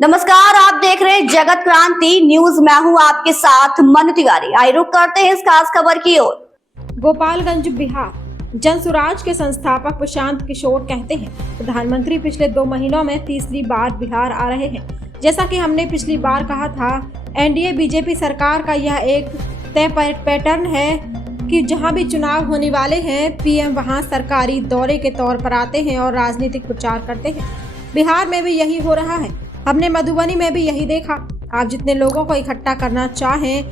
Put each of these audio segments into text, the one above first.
नमस्कार, आप देख रहे हैं जगत क्रांति न्यूज। मैं हूं आपके साथ मनु तिवारी। आइए रुक करते हैं इस खास खबर की ओर। गोपालगंज बिहार। जनसुराज के संस्थापक प्रशांत किशोर कहते हैं, प्रधानमंत्री पिछले 2 महीनों में तीसरी बार बिहार आ रहे हैं। जैसा कि हमने पिछली बार कहा था, एनडीए बीजेपी सरकार का यह एक तय पैटर्न है कि जहां भी चुनाव होने वाले हैं, पीएम वहां सरकारी दौरे के तौर पर आते हैं और राजनीतिक प्रचार करते हैं। बिहार में भी यही हो रहा है। हमने मधुबनी में भी यही देखा। आप जितने लोगों को इकट्ठा करना चाहें,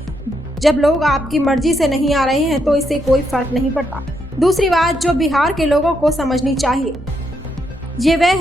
जब लोग आपकी मर्जी से नहीं आ रहे हैं तो इससे कोई फर्क नहीं पड़ता। दूसरी बात जो बिहार के लोगों को समझनी चाहिए, ये वह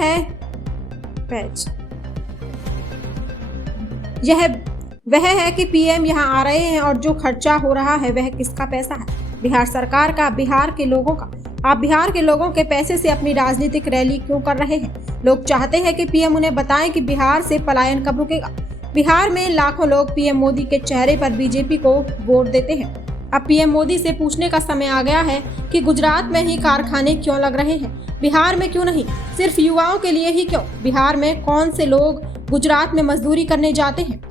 है कि पीएम यहाँ आ रहे हैं और जो खर्चा हो रहा है वह किसका पैसा है? बिहार सरकार का, बिहार के लोगों का। आप बिहार के लोगों के पैसे से अपनी राजनीतिक रैली क्यों कर रहे हैं? लोग चाहते हैं कि पीएम उन्हें बताएं कि बिहार से पलायन कब रुकेगा। बिहार में लाखों लोग पीएम मोदी के चेहरे पर बीजेपी को वोट देते हैं। अब पीएम मोदी से पूछने का समय आ गया है कि गुजरात में ही कारखाने क्यों लग रहे हैं, बिहार में क्यों नहीं? सिर्फ युवाओं के लिए ही क्यों? बिहार में कौन से लोग गुजरात में मजदूरी करने जाते हैं?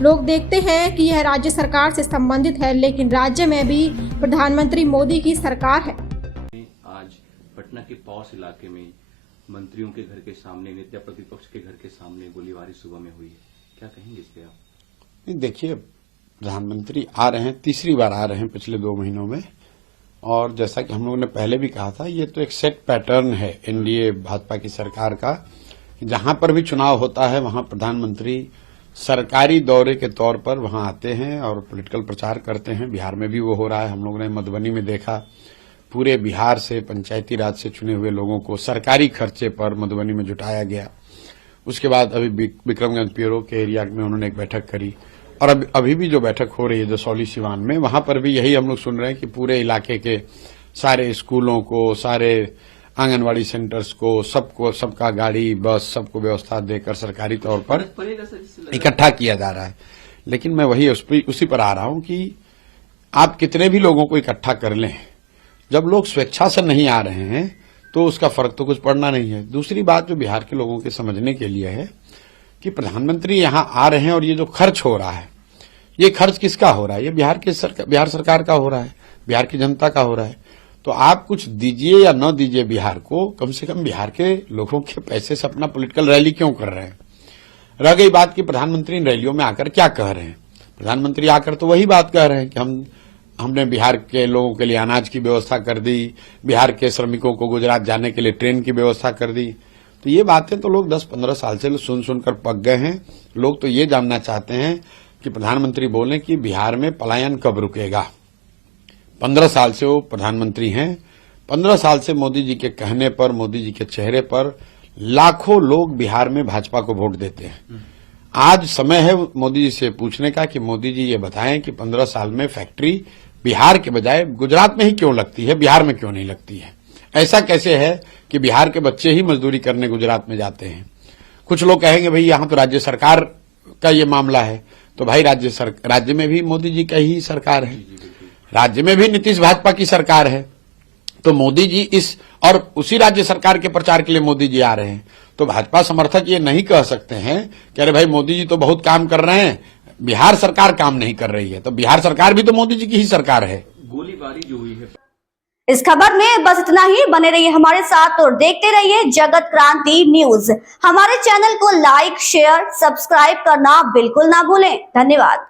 लोग देखते हैं कि यह राज्य सरकार से संबंधित है, लेकिन राज्य में भी प्रधानमंत्री मोदी की सरकार है। आज पटना के पॉस इलाके में मंत्रियों के घर के सामने, नेता प्रतिपक्ष के घर के सामने गोलीबारी सुबह में हुई है, क्या कहेंगे इस पे आप? नहीं, देखिए, प्रधानमंत्री आ रहे हैं, तीसरी बार आ रहे हैं पिछले 2 महीनों में। और जैसा कि हम लोगों ने पहले भी कहा था, ये तो एक सेट पैटर्न है एनडीए भाजपा की सरकार का। जहां पर भी चुनाव होता है वहां प्रधानमंत्री सरकारी दौरे के तौर पर वहां आते हैं और पॉलिटिकल प्रचार करते हैं। बिहार में भी वो हो रहा है। हम लोगों ने मधुबनी में देखा, पूरे बिहार से पंचायती राज से चुने हुए लोगों को सरकारी खर्चे पर मधुबनी में जुटाया गया। उसके बाद अभी विक्रमगंज पीरो के एरिया में उन्होंने एक बैठक करी, और अभी भी जो बैठक हो रही है जसौली सिवान में, वहां पर भी यही हम लोग सुन रहे हैं कि पूरे इलाके के सारे स्कूलों को, सारे आंगनवाड़ी सेंटर्स को, सबका गाड़ी बस सबको व्यवस्था देकर सरकारी तौर पर इकट्ठा किया जा रहा है। लेकिन मैं वही उसी पर आ रहा हूं कि आप कितने भी लोगों को इकट्ठा कर लें, जब लोग स्वेच्छा से नहीं आ रहे हैं तो उसका फर्क तो कुछ पड़ना नहीं है। दूसरी बात जो बिहार के लोगों के समझने के लिए है कि प्रधानमंत्री यहां आ रहे हैं और ये जो खर्च हो रहा है, ये खर्च किसका हो रहा है? ये बिहार सरकार का हो रहा है, बिहार की जनता का हो रहा है। तो आप कुछ दीजिए या न दीजिए बिहार को, कम से कम बिहार के लोगों के पैसे से अपना पॉलिटिकल रैली क्यों कर रहे हैं? रह गई बात कि प्रधानमंत्री इन रैलियों में आकर क्या कह रहे हैं। प्रधानमंत्री आकर तो वही बात कह रहे हैं कि हमने बिहार के लोगों के लिए अनाज की व्यवस्था कर दी, बिहार के श्रमिकों को गुजरात जाने के लिए ट्रेन की व्यवस्था कर दी। तो ये बातें तो लोग 10-15 साल से सुनकर पक गए हैं। लोग तो ये जानना चाहते हैं कि प्रधानमंत्री बोलें कि बिहार में पलायन कब रुकेगा। 15 साल से वो प्रधानमंत्री हैं। 15 साल से मोदी जी के कहने पर, मोदी जी के चेहरे पर लाखों लोग बिहार में भाजपा को वोट देते हैं। आज समय है मोदी जी से पूछने का कि मोदी जी ये बताएं कि 15 साल में फैक्ट्री बिहार के बजाय गुजरात में ही क्यों लगती है, बिहार में क्यों नहीं लगती है? ऐसा कैसे है कि बिहार के बच्चे ही मजदूरी करने गुजरात में जाते हैं? कुछ लोग कहेंगे भाई यहाँ तो राज्य सरकार का ये मामला है। तो भाई राज्य में भी मोदी जी का ही सरकार है, राज्य में भी नीतीश भाजपा की सरकार है। तो मोदी जी और उसी राज्य सरकार के प्रचार के लिए मोदी जी आ रहे हैं। तो भाजपा समर्थक ये नहीं कह सकते हैं कि अरे भाई मोदी जी तो बहुत काम कर रहे हैं, बिहार सरकार काम नहीं कर रही है। तो बिहार सरकार भी तो मोदी जी की ही सरकार है। गोलीबारी जो हुई है। इस खबर में बस इतना ही। बने रहिए हमारे साथ और देखते रहिए जगत क्रांति न्यूज। हमारे चैनल को लाइक, शेयर, सब्सक्राइब करना बिल्कुल ना भूलें। धन्यवाद।